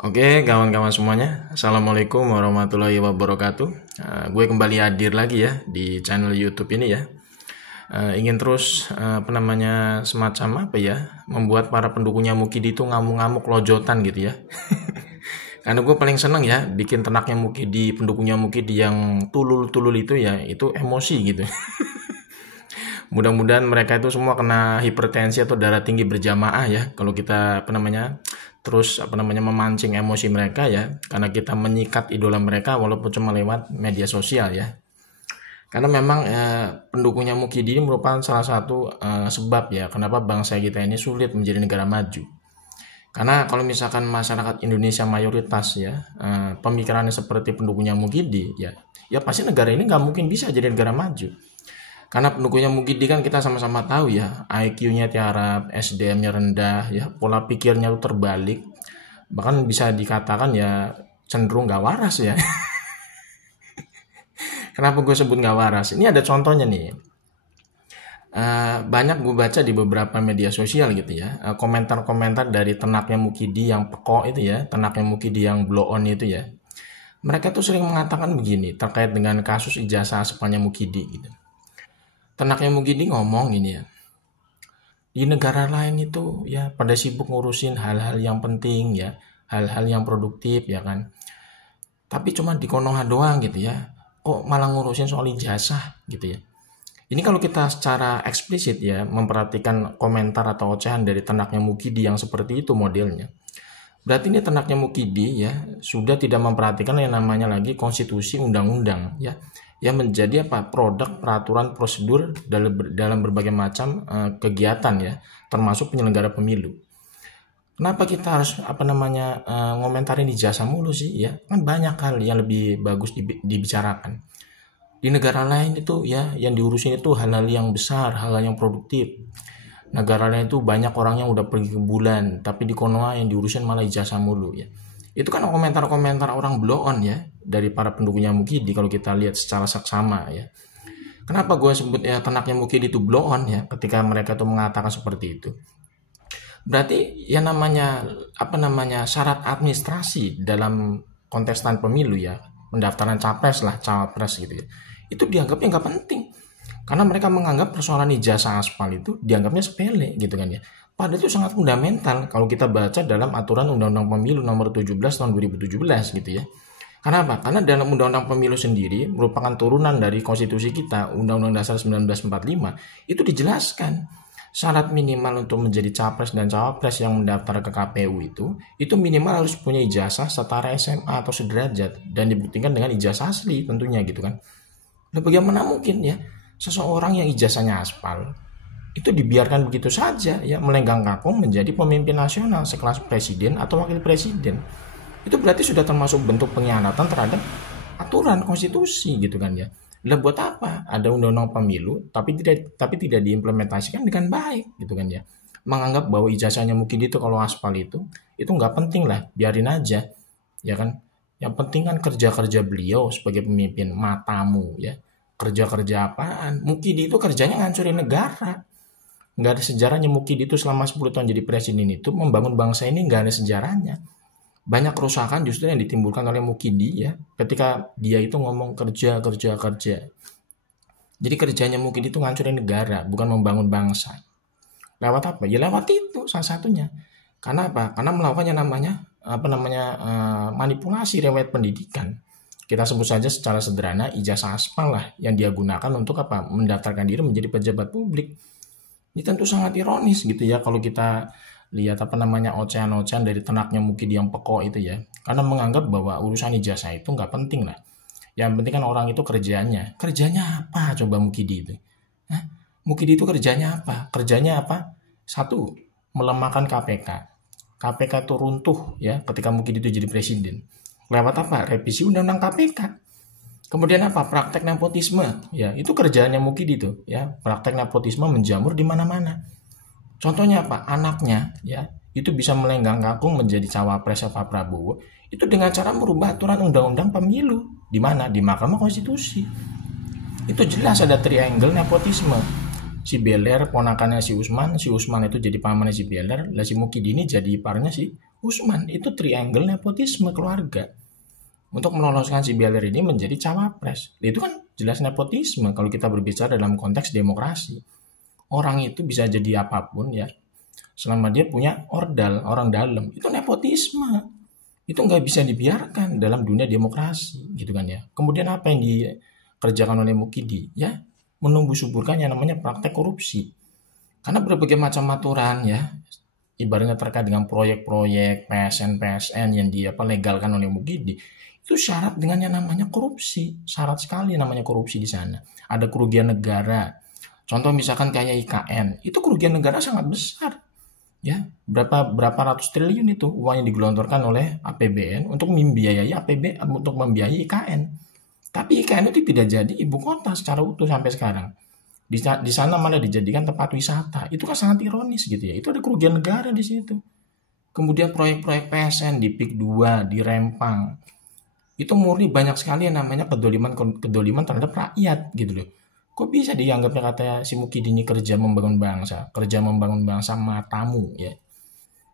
Oke, kawan-kawan semuanya, Assalamualaikum warahmatullahi wabarakatuh. Gue kembali hadir lagi ya di channel YouTube ini ya. Ingin terus semacam apa ya, membuat para pendukungnya Mukidi itu ngamuk-ngamuk lojotan gitu ya. Karena gue paling seneng ya bikin tenaknya Mukidi, pendukungnya Mukidi yang tulul-tulul itu ya, itu emosi gitu. Mudah-mudahan mereka itu semua kena hipertensi atau darah tinggi berjamaah ya. Kalau kita terus memancing emosi mereka ya, karena kita menyikat idola mereka walaupun cuma lewat media sosial ya. Karena memang pendukungnya Mukidi ini merupakan salah satu sebab ya kenapa bangsa kita ini sulit menjadi negara maju. Karena kalau misalkan masyarakat Indonesia mayoritas ya pemikirannya seperti pendukungnya Mukidi ya pasti negara ini nggak mungkin bisa jadi negara maju. Karena pendukungnya Mukidi kan kita sama-sama tahu ya, IQ-nya tiarap, SDM-nya rendah, ya pola pikirnya tuh terbalik, bahkan bisa dikatakan ya cenderung gak waras ya. Kenapa gue sebut gak waras? Ini ada contohnya nih. Banyak gue baca di beberapa media sosial gitu ya, komentar-komentar dari tenaknya Mukidi yang pekok itu ya, tenaknya Mukidi yang blow on itu ya. Mereka tuh sering mengatakan begini terkait dengan kasus ijazah aspalnya Mukidi gitu. Tenaknya Mukidi ngomong ini ya, di negara lain itu ya pada sibuk ngurusin hal-hal yang penting ya, hal-hal yang produktif ya kan. Tapi cuma di Konoha doang gitu ya, kok malah ngurusin soal ijazah gitu ya. Ini kalau kita secara eksplisit ya memperhatikan komentar atau ocehan dari tenaknya Mukidi yang seperti itu modelnya. Berarti ini tenaknya Mukidi ya sudah tidak memperhatikan yang namanya lagi konstitusi undang-undang ya, yang menjadi produk peraturan prosedur dalam berbagai macam kegiatan ya, termasuk penyelenggara pemilu. Kenapa kita harus ngomentarin ijazah mulu sih ya? Kan banyak hal yang lebih bagus dibicarakan. Di negara lain itu ya yang diurusin itu hal-hal yang besar, hal-hal yang produktif. Negara lain itu banyak orang yang udah pergi ke bulan, tapi di Konoha yang diurusin malah ijazah mulu ya. Itu kan komentar-komentar orang blow on ya dari para pendukungnya Mukidi kalau kita lihat secara saksama ya. Kenapa gue sebut ya tenaknya Mukidi itu blow on ya ketika mereka tuh mengatakan seperti itu. Berarti yang namanya syarat administrasi dalam kontestan pemilu ya, pendaftaran capres lah, cawapres gitu ya. Itu dianggapnya nggak penting. Karena mereka menganggap persoalan ijazah aspal itu dianggapnya sepele gitu kan ya. Padahal itu sangat fundamental kalau kita baca dalam aturan Undang-Undang Pemilu nomor 17 tahun 2017 gitu ya. Karena apa? Karena dalam Undang-Undang Pemilu sendiri merupakan turunan dari konstitusi kita, Undang-Undang Dasar 1945, itu dijelaskan syarat minimal untuk menjadi capres dan cawapres yang mendaftar ke KPU itu minimal harus punya ijazah setara SMA atau sederajat dan dibuktikan dengan ijazah asli tentunya gitu kan. Nah, bagaimana mungkin ya seseorang yang ijazahnya aspal itu dibiarkan begitu saja ya melenggang kangkung menjadi pemimpin nasional sekelas presiden atau wakil presiden. Itu berarti sudah termasuk bentuk pengkhianatan terhadap aturan konstitusi gitu kan ya. Lah buat apa ada undang-undang pemilu tapi tidak diimplementasikan dengan baik gitu kan ya. Menganggap bahwa ijazahnya mungkin itu kalau aspal itu nggak penting lah, biarin aja ya kan. Yang penting kan kerja-kerja beliau sebagai pemimpin, matamu ya. Kerja-kerja apaan? Mukidi itu kerjanya ngancurin negara. Nggak ada sejarahnya Mukidi itu selama 10 tahun jadi presiden itu membangun bangsa ini nggak ada sejarahnya. Banyak kerusakan justru yang ditimbulkan oleh Mukidi ya ketika dia itu ngomong kerja. Jadi kerjanya Mukidi itu ngancurin negara, bukan membangun bangsa. Lewat apa? Ya lewat itu salah satunya. Karena apa? Karena melakukan yang namanya manipulasi riwayat pendidikan. Kita sebut saja secara sederhana ijazah aspal lah yang dia gunakan untuk apa? Mendaftarkan diri menjadi pejabat publik. Ini tentu sangat ironis gitu ya kalau kita lihat ocehan-ocehan dari tenaknya Mukidi yang pekok itu ya. Karena menganggap bahwa urusan ijazah itu nggak penting lah. Yang penting kan orang itu kerjanya. Kerjanya apa coba Mukidi itu? Hah? Mukidi itu kerjanya apa? Kerjanya apa? Satu, melemahkan KPK. KPK itu runtuh ya ketika Mukidi itu jadi presiden. Lewat apa? Revisi undang-undang KPK. Kemudian apa? Praktek nepotisme. Ya, itu kerjaannya Mukidi itu, ya. Praktek nepotisme menjamur di mana-mana. Contohnya apa? Anaknya, ya, itu bisa melenggang kangkung menjadi cawapres Pak Prabowo. Itu dengan cara merubah aturan undang-undang pemilu. Di mana? Di Mahkamah Konstitusi. Itu jelas ada triangle nepotisme. Si Beler ponakannya si Usman itu jadi pamannya si Beler, lah si Mukidi ini jadi iparnya si Usman. Itu triangle nepotisme keluarga untuk meloloskan si Beler ini menjadi cawapres. Itu kan jelas nepotisme kalau kita berbicara dalam konteks demokrasi. Orang itu bisa jadi apapun ya, selama dia punya ordal, orang dalam. Itu nepotisme. Itu nggak bisa dibiarkan dalam dunia demokrasi, gitu kan ya. Kemudian apa yang dikerjakan oleh Mukidi? Ya, menumbuh suburkan yang namanya praktek korupsi. Karena berbagai macam aturan ya, ibaratnya terkait dengan proyek-proyek PSN yang legalkan oleh Mukidi, itu syarat dengan yang namanya korupsi. Syarat sekali namanya korupsi di sana. Ada kerugian negara. Contoh misalkan kayak IKN, itu kerugian negara sangat besar. Ya, berapa ratus triliun itu uang yang digelontorkan oleh APBN untuk membiayai untuk membiayai IKN. Tapi IKN itu tidak jadi ibu kota secara utuh sampai sekarang. Di sana malah dijadikan tempat wisata. Itu kan sangat ironis gitu ya. Itu ada kerugian negara di situ. Kemudian proyek-proyek PSN di PIK 2, di Rempang. Itu murni banyak sekali yang namanya kedoliman terhadap rakyat gitu loh. Kok bisa dianggapnya katanya si Mukidi ini kerja membangun bangsa matamu ya.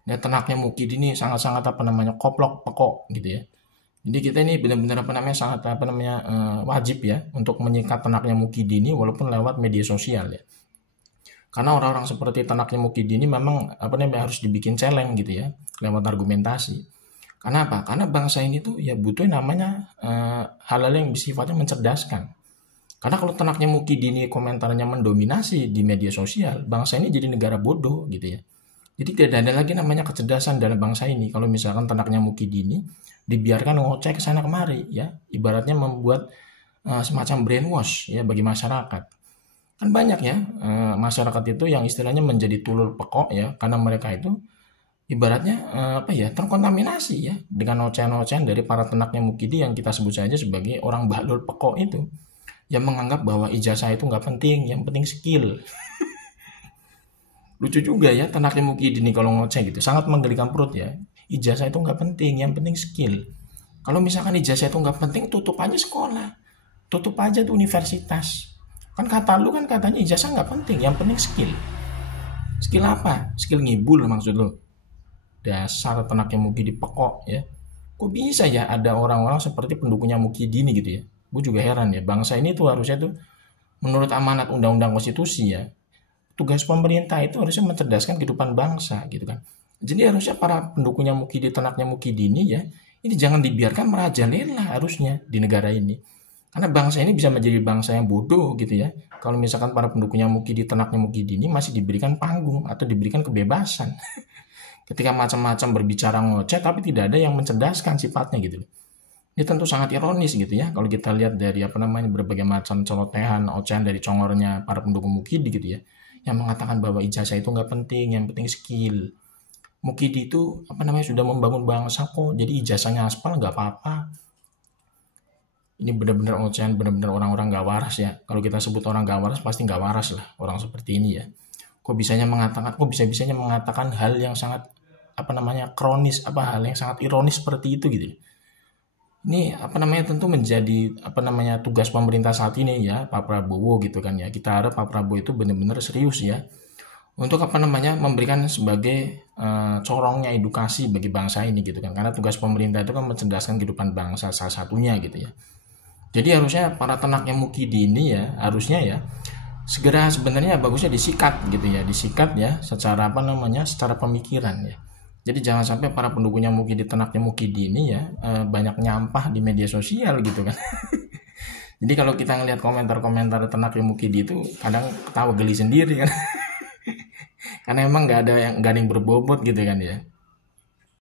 Dan tenaknya Mukidi ini sangat-sangat koplok pekok gitu ya. Jadi kita ini benar-benar sangat wajib ya untuk menyikat tenaknya Mukidi ini walaupun lewat media sosial ya. Karena orang-orang seperti tenaknya Mukidi ini memang harus dibikin celeng gitu ya lewat argumentasi. Karena apa? Karena bangsa ini tuh ya butuh namanya hal-hal yang sifatnya mencerdaskan. Karena kalau tenaknya Mukidi ini komentarnya mendominasi di media sosial, bangsa ini jadi negara bodoh gitu ya. Jadi tidak ada lagi namanya kecerdasan dalam bangsa ini. Kalau misalkan tenaknya Mukidi ini dibiarkan ngoceh ke sana kemari ya, ibaratnya membuat semacam brainwash ya bagi masyarakat. Kan banyak ya masyarakat itu yang istilahnya menjadi tulur pekok ya, karena mereka itu ibaratnya terkontaminasi ya dengan ocehan-ocehan dari para tenaknya Mukidi yang kita sebut saja sebagai orang bahlul pekok itu. Yang menganggap bahwa ijazah itu nggak penting, yang penting skill. Lucu juga ya tenaknya Mukidi ini kalau ngoceh gitu, sangat menggelikan perut ya. Ijazah itu nggak penting, yang penting skill. Kalau misalkan ijazah itu nggak penting, tutup aja sekolah, tutup aja tuh universitas. Kan kata lu kan katanya ijazah nggak penting, yang penting skill. Skill apa? Skill ngibul maksud lu? Dasar tenaknya Mukidi pekok ya. Kok bisa ya ada orang-orang seperti pendukungnya Mukidi ini gitu ya? Gue juga heran ya, bangsa ini tuh harusnya tuh menurut amanat undang-undang konstitusi ya, tugas pemerintah itu harusnya mencerdaskan kehidupan bangsa gitu kan. Jadi harusnya para pendukungnya Mukidi, tenaknya Mukidi ini ya, ini jangan dibiarkan merajalela harusnya di negara ini. Karena bangsa ini bisa menjadi bangsa yang bodoh gitu ya. Kalau misalkan para pendukungnya Mukidi, tenaknya Mukidi ini masih diberikan panggung atau diberikan kebebasan. Ketika macam-macam berbicara ngoceh tapi tidak ada yang mencerdaskan sifatnya gitu. Ini tentu sangat ironis gitu ya kalau kita lihat dari berbagai macam celotehan, ocehan dari congornya para pendukung Mukidi gitu ya, yang mengatakan bahwa ijazah itu nggak penting, yang penting skill. Mukidi itu sudah membangun bangsa kok, jadi ijazahnya aspal nggak apa-apa. Ini benar-benar ocehan, benar-benar orang-orang nggak waras ya. Kalau kita sebut orang nggak waras pasti nggak waras lah orang seperti ini ya. Kok bisa-bisanya mengatakan hal yang sangat kronis, hal yang sangat ironis seperti itu gitu. Ini tentu menjadi tugas pemerintah saat ini ya, Pak Prabowo gitu kan ya. Kita harap Pak Prabowo itu benar-benar serius ya untuk memberikan sebagai corongnya edukasi bagi bangsa ini gitu kan. Karena tugas pemerintah itu kan mencerdaskan kehidupan bangsa salah satunya gitu ya. Jadi harusnya para tenaknya Mukidi ini ya harusnya ya segera sebenarnya bagusnya disikat gitu ya, secara secara pemikiran ya. Jadi jangan sampai para pendukungnya Mukidi, tenaknya Mukidi ini ya banyak nyampah di media sosial gitu kan. Jadi kalau kita ngelihat komentar-komentar tenaknya Mukidi itu kadang ketawa geli sendiri kan. Karena emang nggak ada yang berbobot gitu kan ya.